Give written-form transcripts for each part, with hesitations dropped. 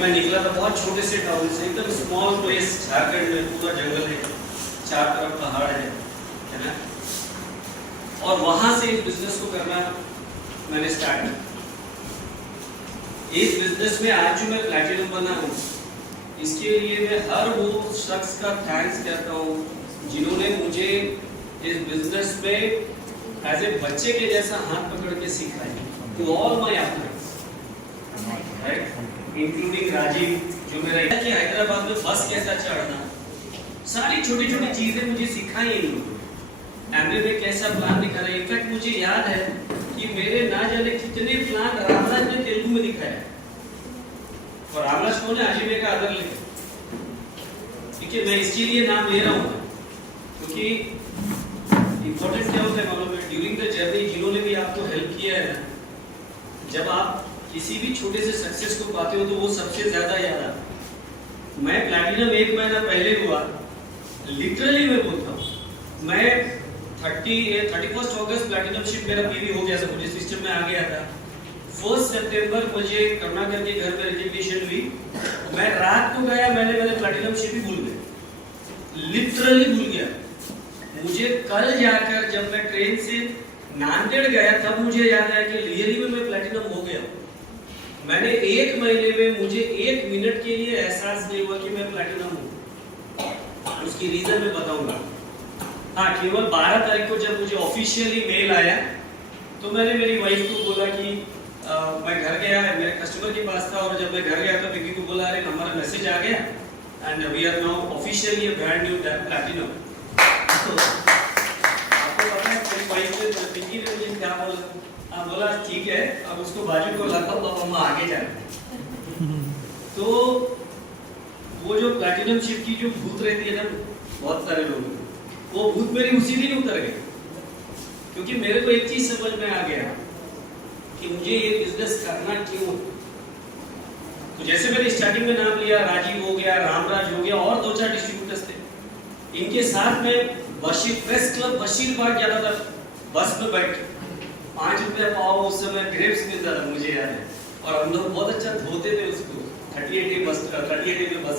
मैं निकला था बहुत छोटे से टाउन से, एकदम स्मॉल प्लेस झारखंड में, पूरा जंगल है, चार तरफ पहाड़ है ना। और वहां से इस बिजनेस को करना मैंने स्टार्ट किया। इस बिजनेस में आज जो मैं प्लैटिनम बना हूँ, इसके लिए मैं हर वो शख्स का थैंक्स करता हूँ जिन्होंने मुझे इस बिजनेस में एज ए बच्चे के जैसा हाथ पकड़ के सिखाया। To all my efforts, right, including Rajiv जो मेरा कि हैदराबाद में बस कैसा चढ़ना, सारी छोटी छोटी चीजें मुझे सिखाई इन्होंने। एमए में कैसा प्लान दिखा रहे, इनफैक्ट मुझे याद है कि मेरे ना जाने कितने प्लान रामराज ने तेलुगु में दिखाया। और रामराज कौन है? आजीबे का अदर लिखे। ठीक है, मैं इसके लिए नाम ले रहा हूँ क्योंकि इंपॉर्टेंट क्या होता है मालूम है, ड्यूरिंग द जर्नी जिन्होंने भी आपको हेल्प किया है ना, जब आप किसी भी छोटे से सक्सेस को पाते हो तो वो सबसे ज्यादा याद आता है। मैं प्लैटिनम 1 महीना पहले हुआ, लिटरली मैं बोलता हूँ, मैं 31 अगस्त प्लैटिनम शिप मेरा पीवी हो गया था, मुझे सिस्टम में आ गया था। 1 सितंबर मुझे करुणाकर के घर में रिजिग्नेशन हुई, मैं रात को गया, मैंने प्लैटिनम शिप ही भूल गया, लिटरली भूल गया। मुझे कल जाकर जब मैं ट्रेन से नांदेड़ गया तब मुझे याद आया कि रियली में मैं प्लैटिनम हो गया। मैंने 1 महीने में मुझे 1 मिनट के लिए एहसास नहीं हुआ कि मैं प्लैटिनम हूँ। उसकी रीजन मैं बताऊंगा। हाँ, केवल 12 तारीख को जब मुझे ऑफिशियली मेल आया तो मैंने मेरी वाइफ को बोला कि मैं घर गया है, मेरे कस्टमर के पास था, और जब मैं घर गया तो विकी को बोला अरे हमारा मैसेज आ गया and we are now officially a brand new platinum. तो आपको पता है मेरी वाइफ ने विकी ने मुझे क्या बोला? बोला ठीक है, अब उसको बाजू को लगाओ, अब हम आगे जाए। तो वो जो प्लैटिनम शिप की जो भूत रहती है ना बहुत सारे लोगों, वो भूत मेरी उसी दिन उतर गए, क्योंकि मेरे को एक चीज समझ में आ गया कि मुझे ये बिजनेस करना क्यों। तो जैसे मैंने स्टार्टिंग में नाम लिया, राजीव हो गया, रामराज हो गया, और 2-4 डिस्ट्रीब्यूटर्स थे, इनके साथ में बशीर प्रेस क्लब बशीरबाग जाता था बस में बैठ के। 5 रुपया पाव उस समय ग्रेप्स मिलता था, मुझे याद है, और हम लोग बहुत अच्छा धोते थे उसको 38 में बस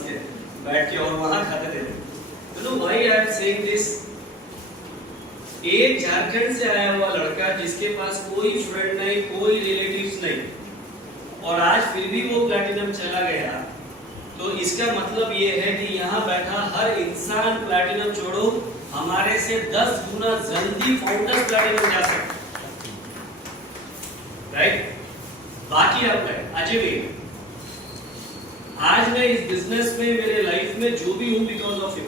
के बैठ के, और वहां खाते थे। तो why I am saying this? एक झारखंड से आया हुआ लड़का जिसके पास कोई फ्रेंड नहीं, कोई रिलेटिव्स नहीं, और आज फिर भी वो प्लैटिनम चला गया, तो इसका मतलब ये है कि यहाँ बैठा हर इंसान प्लैटिनम छोड़ो, हमारे से 10 गुना जल्दी फाउंडर्स प्लैटिनम जा सकते, राइट। बाकी आप अजय भी, आज मैं इस बिजनेस में, मेरे लाइफ में जो भी हूँ बिकॉज ऑफ यू।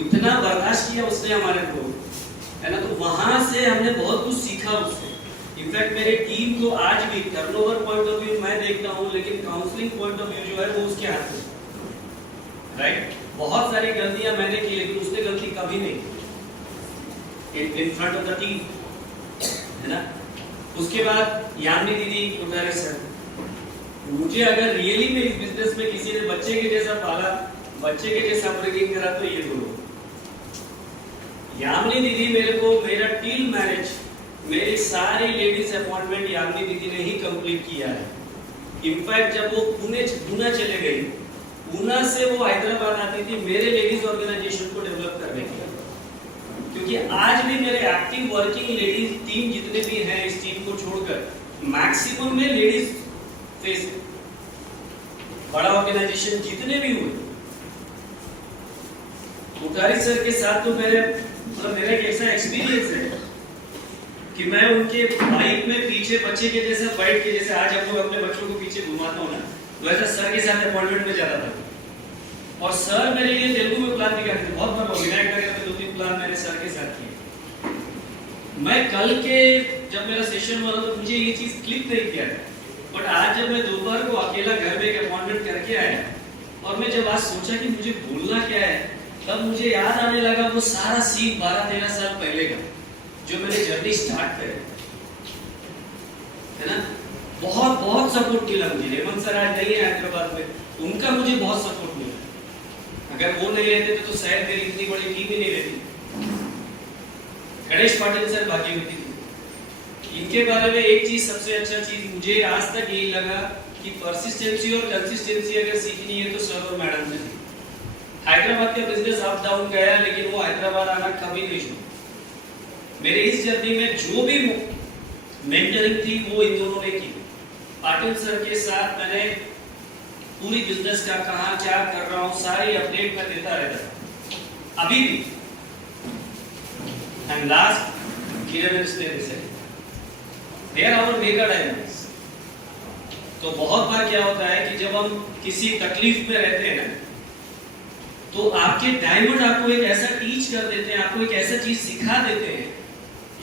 इतना बर्दाश्त किया उसने हमारे को, है ना, तो वहां से हमने बहुत कुछ सीखा उससे। इनफैक्ट मेरे टीम को आज भी टर्नओवर पॉइंट ऑफ व्यू मैं देखता हूं, लेकिन काउंसलिंग पॉइंट ऑफ व्यू जो है वो उसके हाथ में, राइट। बहुत सारी गलतियां मैंने की, लेकिन उसने गलती कभी नहीं in front of the team, है ना। उसके बाद यामिनी दीदी, कोठारी सर, मुझे अगर रियली में इस बिजनेस में किसी ने बच्चे के जैसा पाला, बच्चे के जैसा अपब्रिंगिंग करा, तो ये बोलो। यामिनी दीदी मेरे को, मेरा टिल मैरिज, मेरी सारी लेडीज अपॉइंटमेंट यामिनी दीदी ने ही कंप्लीट किया है। इनफैक्ट जब वो पूना चले गई, पूना से वो हैदराबाद आती थी मेरे लेडीज ऑर्गेनाइजेशन को डेवलप करने के लिए, क्योंकि आज भी मेरे एक्टिव वर्किंग लेडीज टीम जितने भी हैं, इस टीम को छोड़कर मैक्सिमम में लेडीज फेस, बड़ा ऑर्गेनाइजेशन जितने भी हुए। कोठारी सर के साथ तो मेरा एक ऐसा एक्सपीरियंस है कि मैं उनके बाइक में पीछे बच्चे के जैसा बैठ के, जैसे आज हम लोग अपने बच्चों को पीछे घुमाता हूँ ना, वैसा सर के साथ अपॉइंटमेंट में जाता था। और सर मेरे लिए तेलुगु में प्लान दिखाते थे, बहुत बार विनायक नगर में 2-3 प्लान मैंने सर के साथ किए। मैं कल के जब मेरा सेशन हुआ तो मुझे ये चीज क्लिक नहीं किया, बट आज जब मैं दोपहर को अकेला घर में एक अपॉइंटमेंट करके आया, और मैं जब आज सोचा कि मुझे बोलना क्या है, तब मुझे याद आने लगा वो सारा सीन 12-13 साल पहले का, जो मैंने जर्नी स्टार्ट करी, है ना। बहुत बहुत सपोर्ट मिला मुझे। हेमंत सर आज नहीं है हैदराबाद में, उनका मुझे बहुत सपोर्ट मिला। अगर वो नहीं रहते तो शायद मेरी इतनी बड़ी टीम ही नहीं रहती। गणेश पाटिल सर भाग्यवती थी, इनके बारे में एक चीज, सबसे अच्छा चीज मुझे आज तक यही लगा कि परसिस्टेंसी और कंसिस्टेंसी अगर सीखनी है तो सर और मैडम से सीखो। हैदराबाद का बिजनेस अप डाउन गया, लेकिन वो हैदराबाद आना कभी नहीं छोड़ा। मेरे इस जर्नी में जो भी मेंटरिंग थी वो इन दोनों ने की। पाटिल सर के साथ मैंने पूरी बिजनेस का कहां क्या कर रहा हूं सारी अपडेट मैं देता रहता अभी भी। एंड लास्ट किरण से they are our mega diamonds. तो बहुत बार क्या होता है कि जब हम किसी तकलीफ में रहते हैं ना, तो आपके डायमंड आपको एक ऐसा टीच कर देते हैं, आपको एक ऐसा चीज सिखा देते हैं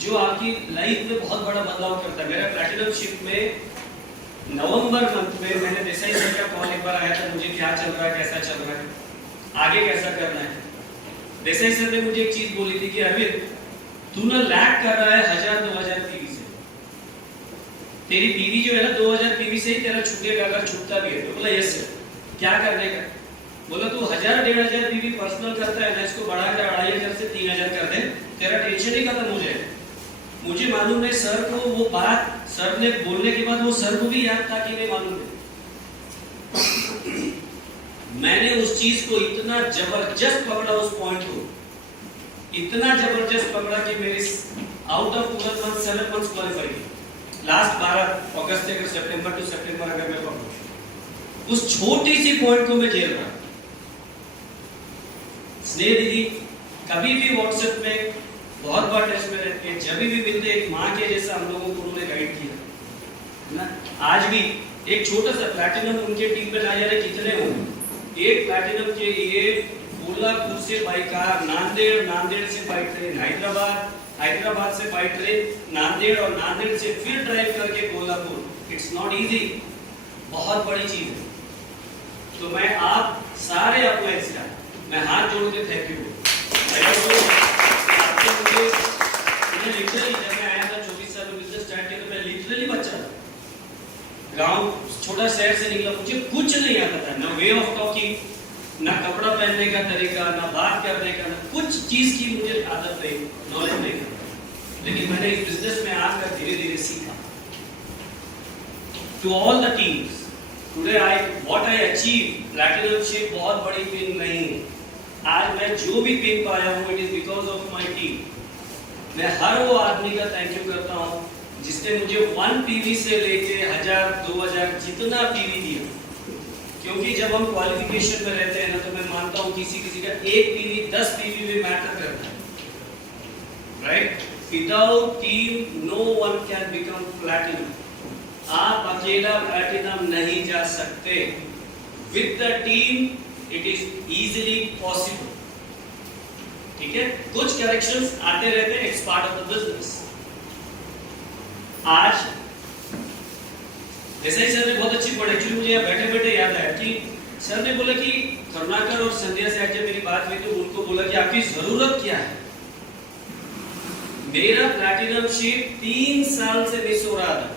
जो आपकी लाइफ में बहुत बड़ा बदलाव करता है। मेरा प्लैटिनम शिफ्ट में नवंबर मंथ में मैंने देसाई सर का कॉल एक बार आया था, मुझे क्या चल रहा है, कैसा चल रहा है, आगे कैसा करना है। देसाई सर ने मुझे एक चीज बोली थी कि अरविंद तू ना लैग कर रहा है 1000-2000 पीवी से, तेरी पीवी जो है ना 2000 पीवी से ही तेरा छूटेगा अगर छूटता भी है। तो बोला यस सर, क्या करने का? बोला तू 1000-1500 पीवी पर्सनल करता है ना, इसको बढ़ाकर 2500 से 3000 कर दे, तेरा टेंशन ही खत्म हो जाएगा। मुझे मालूम है सर को वो बात सर ने बोलने के बाद वो सर को भी याद था कि नहीं मालूम है। मैंने उस चीज को इतना जबरदस्त पकड़ा, उस पॉइंट को इतना जबरदस्त पकड़ा कि मेरे out of 12 month 7 months qualify किया। लास्ट 12 अगस्त से सितंबर टू सितंबर अगर मैं पकड़ूं, उस छोटी सी पॉइंट को मैं झेल रहा। स्नेह दीदी कभी भी व्हाट्सएप में बहुत बार टच में रहते हैं, जब भी मिलते एक माँ के जैसा हम लोगों को उन्होंने गाइड किया ना। आज भी एक छोटा सा प्लैटिनम उनके टीम में ना जाने कितने होंगे, एक प्लैटिनम के लिए कोल्हापुर से बाई कार नांदेड़, नांदेड़ से बाई ट्रेन हैदराबाद, हैदराबाद से बाई ट्रेन नांदेड़ और नांदेड़ से फिर ड्राइव करके कोल्हापुर। इट्स नॉट इजी, बहुत बड़ी चीज है। तो मैं आप सारे अप्लाइज का मैं हाथ जोड़ के थैंक यू। लिटरली जब मैं आया था 24 साल में बिजनेस स्टार्ट किया, तो मैं लिटरली बच्चा था, गांव छोटा शहर से निकला, मुझे कुछ नहीं आता था, ना वे ऑफ टॉकिंग, ना कपड़ा पहनने का तरीका, ना बात करने का, ना कुछ चीज की मुझे आदत नहीं, नॉलेज नहीं। लेकिन मैंने इस बिजनेस में आकर धीरे धीरे सीखा। To all the teams today what I achieve, platinum ship बहुत बड़ी पिन नहीं है। आज मैं जो भी पिन पाया हूँ it is because of my team. मैं हर वो आदमी का थैंक यू करता हूँ जिसने मुझे 1 पीवी से लेके 1000-2000 जितना पीवी दिया। क्योंकि जब हम क्वालिफिकेशन में रहते हैं ना, तो मैं मानता हूँ किसी किसी का 1 पीवी 10 पीवी में मैटर करता है, right? Without team no one can become platinum. आप अकेला प्लैटिनम नहीं जा सकते, with the team it is easily possible. ठीक है, कुछ करेक्शंस आते रहते हैं, it's part of the business. आज जैसे ही सर ने बहुत अच्छी पढ़ी, एक्चुअली मुझे यहाँ बैठे बैठे याद आया कि सर ने बोला कि करुणाकर और संध्या से आज जब मेरी बात हुई तो उनको बोला कि आपकी जरूरत क्या है। मेरा प्लैटिनम शिप 3 साल से मिस हो रहा था।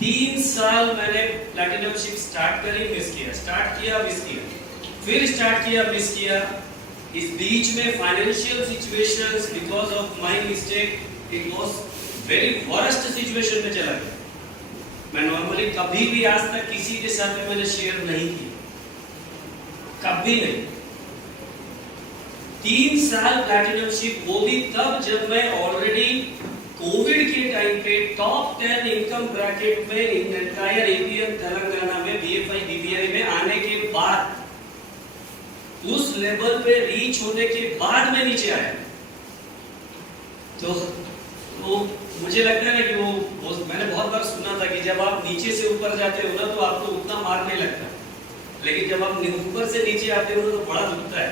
3 साल मैंने प्लैटिनम शिप स्टार्ट करी, मिस किया, स्टार्ट किया, मिस किया, फिर स्टार्ट किया, मिस किया। इस बीच में financial situations because of my mistake it was very worst situation में चला गया। मैं नॉर्मली कभी भी आज तक किसी के साथ में मैंने शेयर नहीं किया, कभी नहीं। 3 साल प्लैटिनम शिप, वो भी तब जब मैं ऑलरेडी कोविड के टाइम पे टॉप 10 इनकम ब्रैकेट में इन एंटायर एपीएम तेलंगाना में बीएफआई बीबीआई में आने के बाद, उस लेवल पे रीच होने के बाद मैं नीचे आया। तो मुझे लगता है ना कि वो मैंने बहुत बार सुना था कि जब आप नीचे से ऊपर जाते हो ना तो आपको उतना मार नहीं लगता, लेकिन जब आप ऊपर से नीचे आते हो तो बड़ा दुखता है,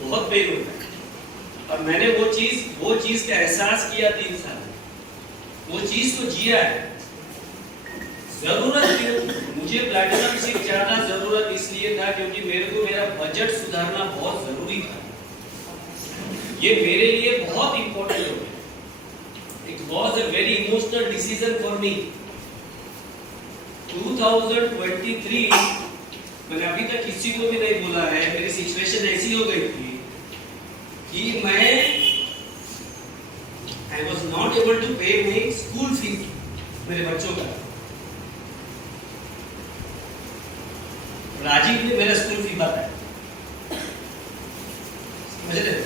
बहुत पेन होता है। और मैंने वो चीज का एहसास किया 3 साल, वो चीज को जिया है। जरूरत क्यों? मुझे प्लैटिनम शिप ज्यादा जरूरत इसलिए था क्योंकि मेरे को मेरा बजट सुधारना बहुत जरूरी था। ये मेरे लिए बहुत इंपॉर्टेंट हो गया। It was a very emotional decision for me. 2023 मैंने अभी तक किसी को भी नहीं बोला है, मेरी सिचुएशन ऐसी हो गई थी कि मैं I was not able to pay my school fee। मेरे बच्चों का। राजीव ने मेरा स्कूल फी बताया, समझ रहे?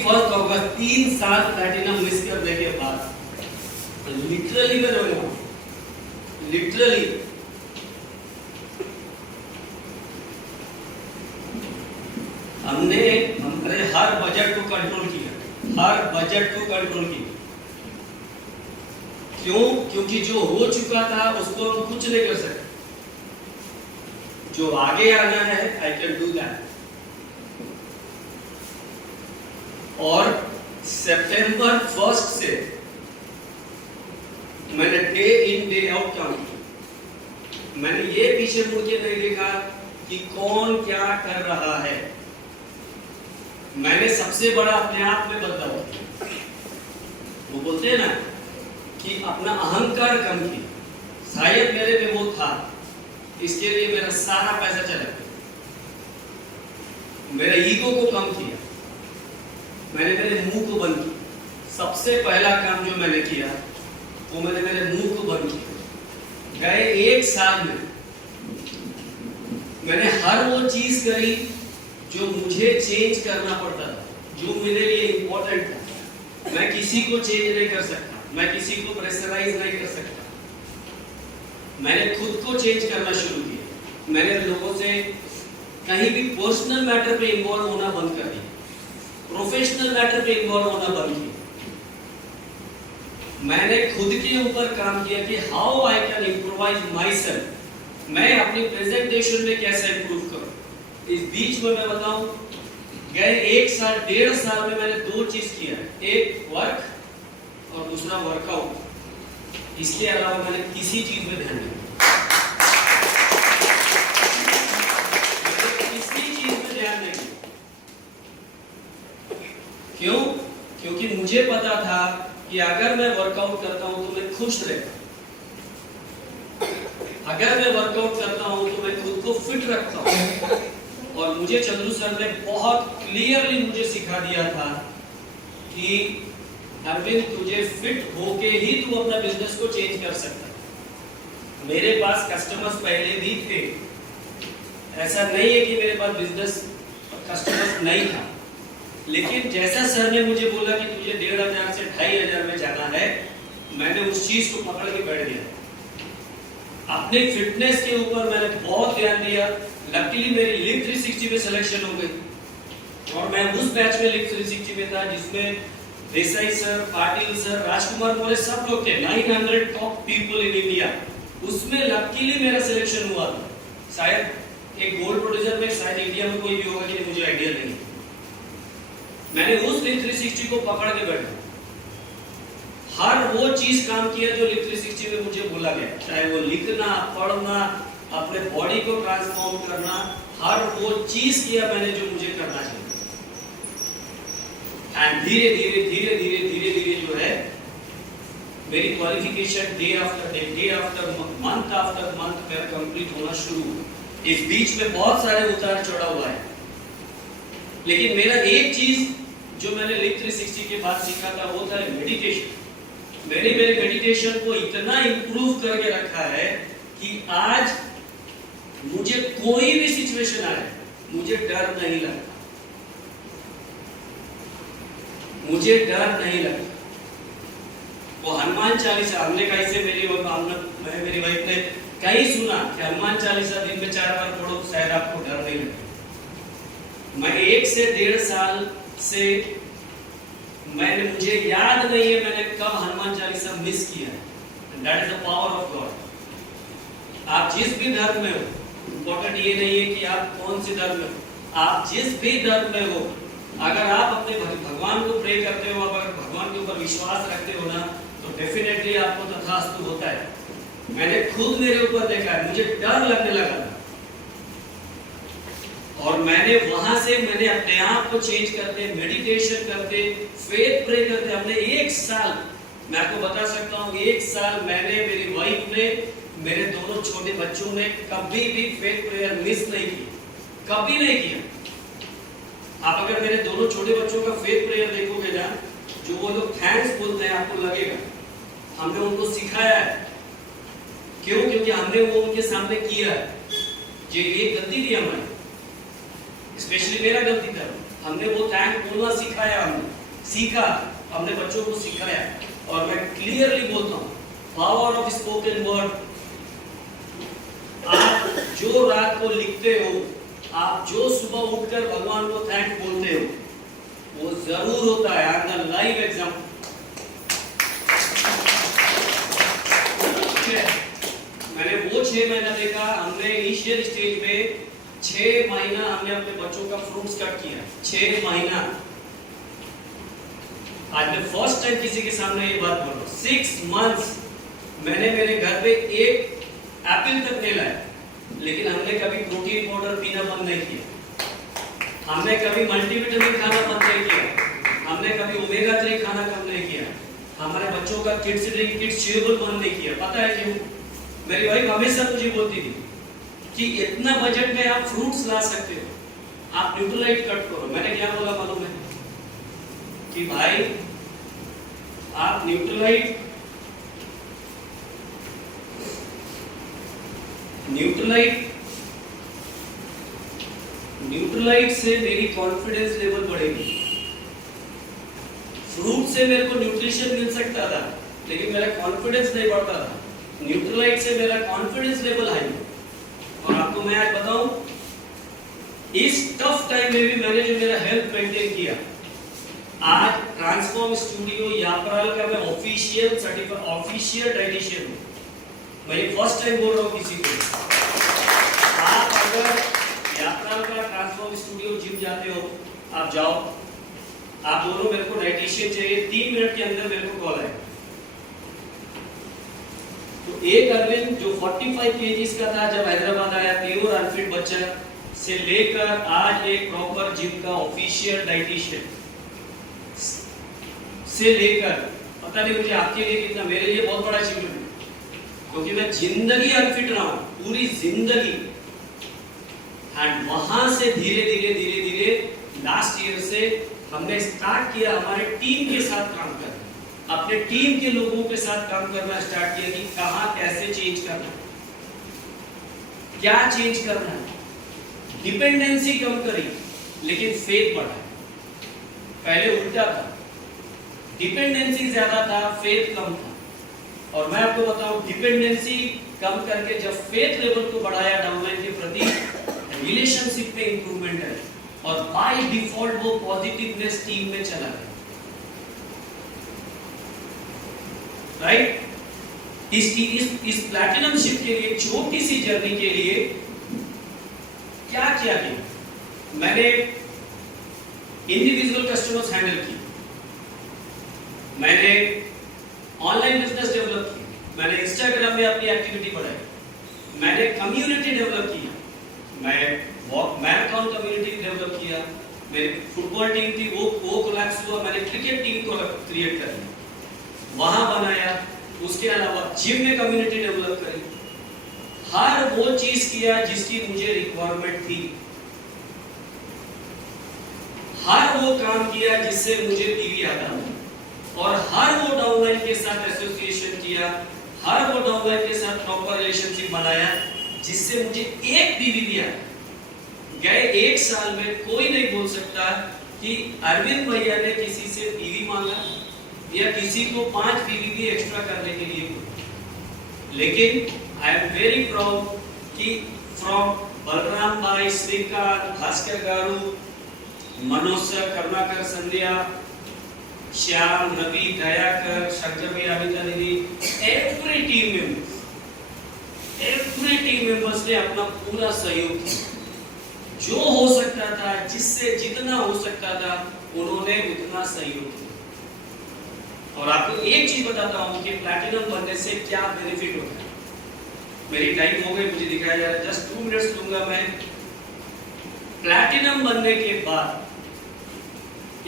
फर्स्ट ऑगस्ट 3 साल प्लैटिनम मिस करने के बाद लिटरली मैं रोया, लिटरली। हमने हमारे हर बजट को कंट्रोल किया, हर बजट को कंट्रोल किया। क्यों? क्योंकि जो हो चुका था उसको हम कुछ नहीं कर सकते, जो आगे आना है आई कैन डू दैट। और सितंबर 1 से मैंने डे इन डे आउट काम किया। मैंने ये पीछे मुड़ के नहीं देखा कि कौन क्या कर रहा है। मैंने सबसे बड़ा अपने आप में बदलाव किया। वो बोलते हैं ना कि अपना अहंकार कम किया। शायद मेरे में वो था, इसके लिए मेरा सारा पैसा चला गया। मेरे ईगो को कम किया, मैंने मेरे मुंह को बंद किया। सबसे पहला काम जो मैंने किया वो मैंने मेरे मुंह को बंद किया। गए 1 साल में मैंने हर वो चीज करी जो मुझे चेंज करना पड़ता था, जो मेरे लिए इंपॉर्टेंट था। मैं किसी को चेंज नहीं कर सकता, मैं किसी को प्रेशराइज नहीं कर सकता। मैंने खुद को चेंज करना शुरू किया। मैंने लोगों से कहीं भी पर्सनल मैटर पे इन्वॉल्व होना बंद कर दिया, प्रोफेशनल मैटर पे इन्वॉल्व होना बंद किया। मैंने खुद के ऊपर काम किया कि how I can improvise my self. मैं अपनी प्रेजेंटेशन में कैसे इंप्रूव करूं। इस बीच में मैं बताऊं, गए 1 साल 1.5 साल में मैंने 2 चीज किया है, एक वर्क और दूसरा वर्कआउट। इसके अलावा मैंने किसी चीज में ध्यान नहीं दिया, किसी चीज में ध्यान नहीं दिया। क्यों? क्योंकि मुझे पता था कि अगर मैं वर्कआउट करता हूं तो मैं खुश रहता हूं, अगर मैं वर्कआउट करता हूं तो मैं खुद को फिट रखता हूं। और मुझे चंद्रू सर ने बहुत क्लियरली मुझे सिखा दिया था कि अरविंद, तुझे फिट होके ही तू अपना बिजनेस को चेंज कर सकता है। मेरे पास कस्टमर्स पहले भी थे, ऐसा नहीं है कि मेरे पास बिजनेस कस्टमर्स नहीं था, लेकिन जैसा सर ने मुझे बोला कि तुझे 1,500 से 2,500 में जाना है, मैंने उस चीज को पकड़ के बैठ गया। अपने फिटनेस के ऊपर मैंने बहुत ध्यान दिया। लकीली मेरी लिफ्ट 360 में सिलेक्शन हो गई और मैं उस बैच में लिफ्ट 360 में था जिसमें देसाई सर, पाटिल सर, राजकुमार बोले सब लोग थे। 900 टॉप पीपल इन इंडिया, उसमें लकीली मेरा सिलेक्शन हुआ था। शायद एक गोल्ड प्रोड्यूसर में शायद इंडिया में कोई भी होगा कि मुझे आइडिया नहीं। मैंने उस लिफ्ट 360 को पकड़ के बैठा, हर वो चीज काम किया जो लिफ्ट 360 में मुझे बोला गया, चाहे वो लिखना, पढ़ना, अपने बॉडी को ट्रांसफॉर्म करना, हर वो चीज किया मैंने जो मुझे करना चाहिए। एंड धीरे धीरे धीरे धीरे धीरे धीरे जो है मेरी qualification day after day, day after month after month मेरा कंप्लीट होना शुरू हुआ। इस बीच में बहुत सारे उतार चढ़ाव हुआ है, लेकिन मेरा एक चीज जो मैंने लिफ्ट 360 के बाद सीखा था वो था मेडिटेशन। मैंने मेरे मेडिटेशन को इतना इंप्रूव करके रखा है कि आज मुझे कोई भी सिचुएशन आए मुझे डर नहीं लगता, मुझे डर नहीं लगता। वो हनुमान चालीसा हमने कैसे मेरी वाइफ ने कहीं सुना कि हनुमान चालीसा दिन में 4 बार पढ़ो तो शायद आपको डर नहीं लगता। मैं 1 से 1.5 साल से मुझे याद नहीं है मैंने कब हनुमान चालीसा मिस किया है। That is the power of God. आप जिस भी धर्म में हो, इंपॉर्टेंट ये नहीं है कि आप कौन से धर्म में हो, आप जिस भी धर्म में हो, अगर आप अपने भगवान को प्रे करते हो, अगर भगवान के ऊपर विश्वास रखते हो ना, तो डेफिनेटली आपको तथास्तु होता है। मैंने खुद मेरे ऊपर देखा है, मुझे डर लगने लगा था और मैंने वहां से मैंने अपने आप को चेंज करते, मेडिटेशन करते, फेथ प्रे करते, हमने 1 साल, मैं आपको बता सकता हूँ 1 साल मैंने, मेरी वाइफ ने, मेरे दोनों छोटे बच्चों ने कभी भी फेथ प्रेयर मिस नहीं की, कभी नहीं किया। आप अगर मेरे दोनों छोटे बच्चों का फेथ प्रेयर देखोगे ना, जो वो लोग थैंक्स बोलते हैं, आपको लगेगा हमने उनको सिखाया है। क्यों? क्योंकि हमने वो उनके सामने किया है। ये गलती थी हमारी, स्पेशली मेरा गलती था, हमने वो थैंक बोलना सिखाया, हमने सीखा, हमने बच्चों को सिखाया। और मैं क्लियरली बोलता हूँ, पावर ऑफ स्पोकन वर्ड। आप जो रात को लिखते हो, आप जो सुबह उठकर भगवान को थैंक बोलते हो, वो जरूर होता है। I am the live example. मैंने वो 6 महीना देखा, हमने इनिशियल स्टेज में 6 महीना हमने अपने बच्चों का फ्रूट्स कट किया, 6 महीना। आज मैं फर्स्ट टाइम किसी के सामने ये बात बोल रहा हूँ। 6 मंथ्स मैंने मेरे घर पे एक एप्पल तक नहीं लाया, लेकिन हमने कभी प्रोटीन पाउडर पीना बंद नहीं किया, हमने कभी मल्टीविटामिन खाना बंद नहीं किया, हमने कभी ओमेगा 3 खाना कम नहीं किया, हमारे बच्चों का किड्स ड्रिंक, किड्स च्यूएबल बंद नहीं किया। पता है क्यों? मेरी वाइफ हमेशा मुझे बोलती थी कि इतना बजट में आप फ्रूट्स ला सकते हो, आप न्यूट्रलाइट कट करो। मैंने क्या बोला मालूम है? कि भाई आप न्यूट्रलाइट से मेरी कॉन्फिडेंस लेवल बढ़ेगी। फ्रूट से मेरे को न्यूट्रिशन मिल सकता था, लेकिन मेरा कॉन्फिडेंस नहीं बढ़ता था। न्यूट्रलाइट से मेरा कॉन्फिडेंस लेवल हाई। और आपको मैं आज बताऊं, इस टफ टाइम में भी मैंने जो मेरा हेल्थ मेंटेन किया, आज ट्रांसफॉर्म स्टूडियो यापराल का मैं ऑफिशियल सर्टिफाइड ऑफिशियल डाइटिशियन हूं। मैं ये फर्स्ट टाइम बोल रहा हूं किसी को। आप अगर यापराल का ट्रांसफॉर्म स्टूडियो जिम जाते हो, आप जाओ, आप बोलो मेरे को डाइटिशियन चाहिए, 3 मिनट के अंदर मेरे को कॉल आएगा। तो एक अरविंद जो 45 केजीज का था, जब हैदराबाद आया, प्योर अनफिट बच्चा से लेकर आज एक प्रॉपर जिम का ऑफिशियल डाइटिशियन से लेकर, पता नहीं मुझे आपके लिए कितना, मेरे लिए बहुत बड़ा अचीवमेंट है, क्योंकि मैं जिंदगी अनफिट रहा हूं, पूरी जिंदगी। एंड वहां से धीरे धीरे लास्ट ईयर से हमने स्टार्ट किया हमारे टीम के साथ काम करना, अपने टीम के लोगों के साथ काम करना स्टार्ट किया कि कहां कैसे चेंज करना, क्या चेंज करना है। डिपेंडेंसी कम करी, लेकिन फेथ बढ़ा। पहले उल्टा था, डिपेंडेंसी ज्यादा था, फेथ कम था। और मैं आपको बताऊं, डिपेंडेंसी कम करके जब फेथ लेवल को बढ़ाया डाउनलाइन के प्रति, रिलेशनशिप में इंप्रूवमेंट है और बाय डिफॉल्ट वो पॉजिटिवनेस टीम में चला गया। राइट? इस प्लैटिनम शिफ्ट के लिए, छोटी सी जर्नी के लिए क्या किया गया? मैंने इंडिविजुअल कस्टमर्स हैंडल किए, मैंने ऑनलाइन बिजनेस डेवलप किया, मैंने इंस्टाग्राम में अपनी एक्टिविटी बढ़ाई, मैंने कम्युनिटी डेवलप किया, मैं मैराथन कम्युनिटी डेवलप किया, मेरी फुटबॉल टीम थी वो कोलैप्स हुआ, मैंने क्रिकेट टीम को क्रिएट कर दिया, वहां बनाया। उसके अलावा जिम में कम्युनिटी डेवलप करी, हर वो चीज किया जिसकी मुझे रिक्वायरमेंट थी, हर वो काम किया जिससे मुझे पीवी आता, और हर वो डाउनलाइन के साथ एसोसिएशन किया, हर वो डाउनलाइन के साथ प्रॉपर रिलेशनशिप बनाया जिससे मुझे एक पीवी भी आया। गए 1 साल में कोई नहीं बोल सकता कि अरविंद भैया ने किसी से पीवी मांगा या किसी को 5 पीवी भी एक्स्ट्रा करने के लिए बोला। लेकिन आई एम वेरी प्राउड कि फ्रॉम बलराम भाई, श्रीकांत, भास्कर गारू, मनोज सर, करुणाकर, संध्या, श्याम, रवि, दयाकर, शंकर भाई, अमिता दीदी, एवरी टीम मेंबर्स ने अपना पूरा सहयोग किया। जो हो सकता था, जिससे जितना हो सकता था, उन्होंने उतना सहयोग किया। और आपको एक चीज बताता हूं कि प्लैटिनम बनने से क्या बेनिफिट होता है। मेरी टाइम हो गई, मुझे दिखाया जा रहा है, जस्ट 2 मिनट्स लूंगा मैं। प्लैटिनम बनने के बाद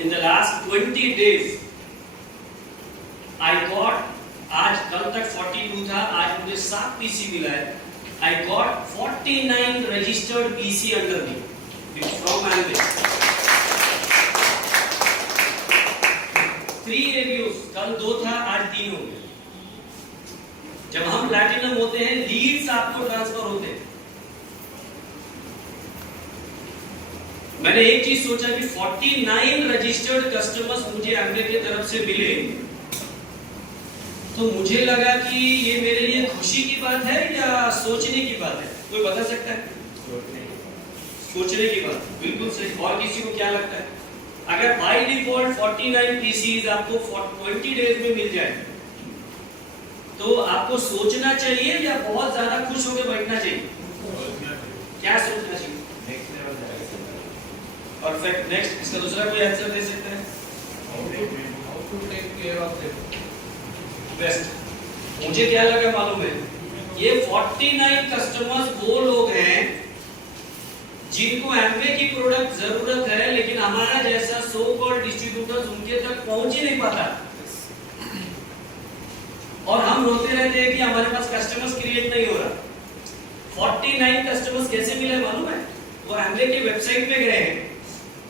in the last 20 days I got, आज कल तक 42 था, आज मुझे 7 पीसी मिला है। I got 49 registered PC under me from Amway. 3 reviews, कल 2 था, आज 3 हो गए। जब हम प्लैटिनम होते हैं, लीड्स आपको ट्रांसफर होते हैं। मैंने एक चीज सोचा कि 49 रजिस्टर्ड कस्टमर्स मुझे Amway की तरफ से मिले, तो मुझे लगा कि ये मेरे लिए खुशी की बात है या सोचने की बात है? कोई बता सकता है? सोचने की बात, बिल्कुल सही। और किसी को क्या लगता है? अगर बाय डिफॉल्ट 49 पीसीज आपको 20 डेज में मिल जाए, तो आपको सोचना चाहिए या बहुत ज्यादा खुश होकर बैठना चाहिए? क्या सोचना चाहिए? परफेक्ट। नेक्स्ट, इसका दूसरा कोई आंसर दे सकता है? How to take care of them? Best. मुझे क्या लगा मालूम है, ये 49 कस्टमर्स वो लोग हैं जिनको Amway की प्रोडक्ट जरूरत है, लेकिन हमारा जैसा सो कॉल्ड डिस्ट्रीब्यूटर्स उनके तक पहुंच ही नहीं पाता, और हम रोते रहते हैं कि हमारे पास कस्टमर्स क्रिएट नहीं हो रहा। 49 कस्टमर्स कैसे मिले मालूम है? वो Amway की वेबसाइट पे गए हैं,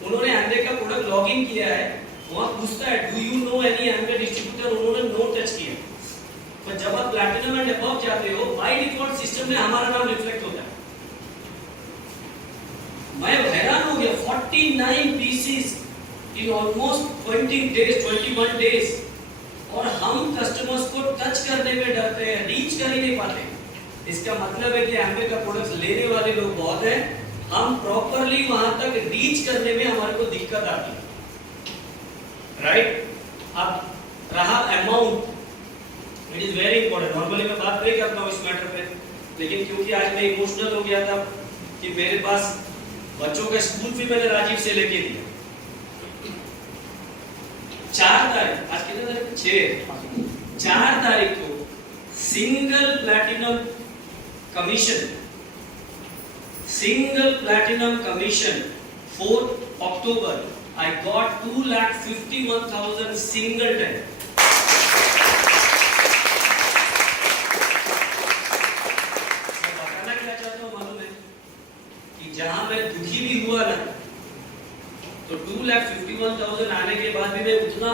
उन्होंने Amway का प्रोडक्ट लॉगिन किया है, वहां पूछता है do you know any Amway distributor, उन्होंने नो टच किया। पर जब आप प्लैटिनम एंड अबव जाते हो, बाय डिफॉल्ट सिस्टम में हमारा नाम रिफ्लेक्ट होता है। मैं हैरान हो गया, 49 pieces in almost 20 days, 21 days, और हम कस्टमर्स को टच करने में डरते हैं, रीच कर ही नहीं पाते। इसका मतलब है कि Amway का प्रोडक्ट लेने वाले लोग बहुत हैं, हम प्रॉपरली वहां तक रीच करने में हमारे को दिक्कत आती है, राइट? अब रहा amount, it is very important. Normally मैं बात नहीं करता हूँ इस मैटर पे, लेकिन क्योंकि आज मैं इमोशनल हो गया था कि मेरे पास बच्चों का स्कूल फी मैंने राजीव से लेके दिया। 4 तारीख, आज कितने तारीख? 6, 4 तारीख को single platinum commission 4 October I got 2,51,000 single time. मैं बताना क्या चाहता हूँ मालूम है कि जहां मैं दुखी भी हुआ ना, तो 2,51,000 आने के बाद भी मैं उतना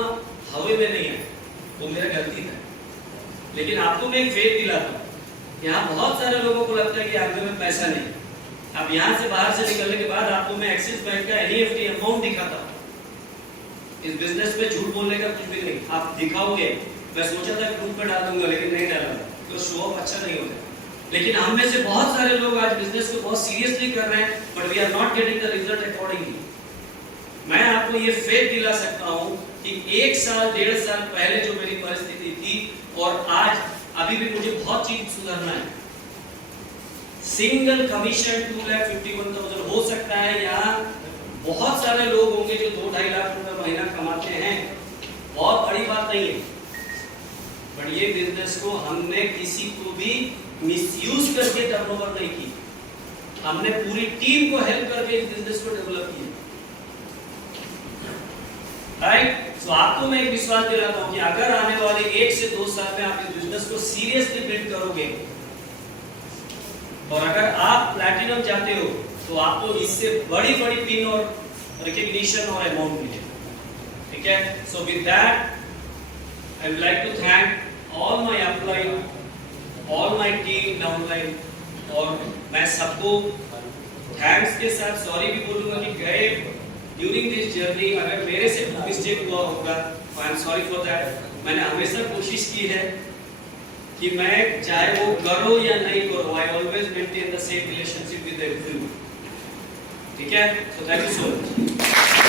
हवे में नहीं आया, वो मेरा गलती था। लेकिन आपको मैं एक फेथ दिलाता हूँ, यहाँ बहुत सारे लोगों को लगता है कि Amway में पैसा नहीं। अब यहाँ से बाहर से निकलने के बाद आपको मैं एक्सिस बैंक का NEFT अमाउंट दिखाता हूँ। इस बिजनेस में झूठ बोलने का कुछ भी नहीं, आप दिखाओगे। मैं सोचा था ग्रुप में डाल दूंगा, लेकिन नहीं डाला, तो शो ऑफ अच्छा नहीं होता। लेकिन हम में से बहुत सारे लोग आज बिजनेस को बहुत सीरियसली कर रहे हैं, but we are not getting the result accordingly. मैं आपको ये फेथ दिला सकता हूँ कि 1 साल 1.5 साल पहले जो मेरी परिस्थिति थी और आज अभी भी मुझे बहुत चीज सुधारना है। सिंगल कमीशन 2,51,000 हो सकता है। यहाँ बहुत सारे लोग होंगे जो 2-2.5 लाख रुपए महीना कमाते हैं, बहुत बड़ी बात नहीं है, बट ये बिजनेस को हमने किसी को भी मिसयूज करके टर्नओवर नहीं की, हमने पूरी टीम को हेल्प करके इस बिजनेस को डेवलप किया, राइट? सो आपको मैं एक विश्वास दिलाता हूं कि अगर आने वाले 1 से 2 साल में आप इस बिजनेस को सीरियसली बिल्ड करोगे, और अगर आप प्लैटिनम चाहते हो, तो आपको इससे बड़ी बड़ी पिन और रिकॉग्निशन और अमाउंट मिलेगा, ठीक है? So with that I would like to thank all my upline, all my team downline, और मैं सबको थैंक्स के साथ सॉरी भी बोलूंगा कि गए ड्यूरिंग दिस जर्नी अगर मेरे से मिस्टेक हुआ होगा, I am sorry for that. मैंने हमेशा कोशिश की है कि मैं चाहे वो करो या नहीं करो, I always maintain the same relationship with everyone, ठीक है? So thank you so much.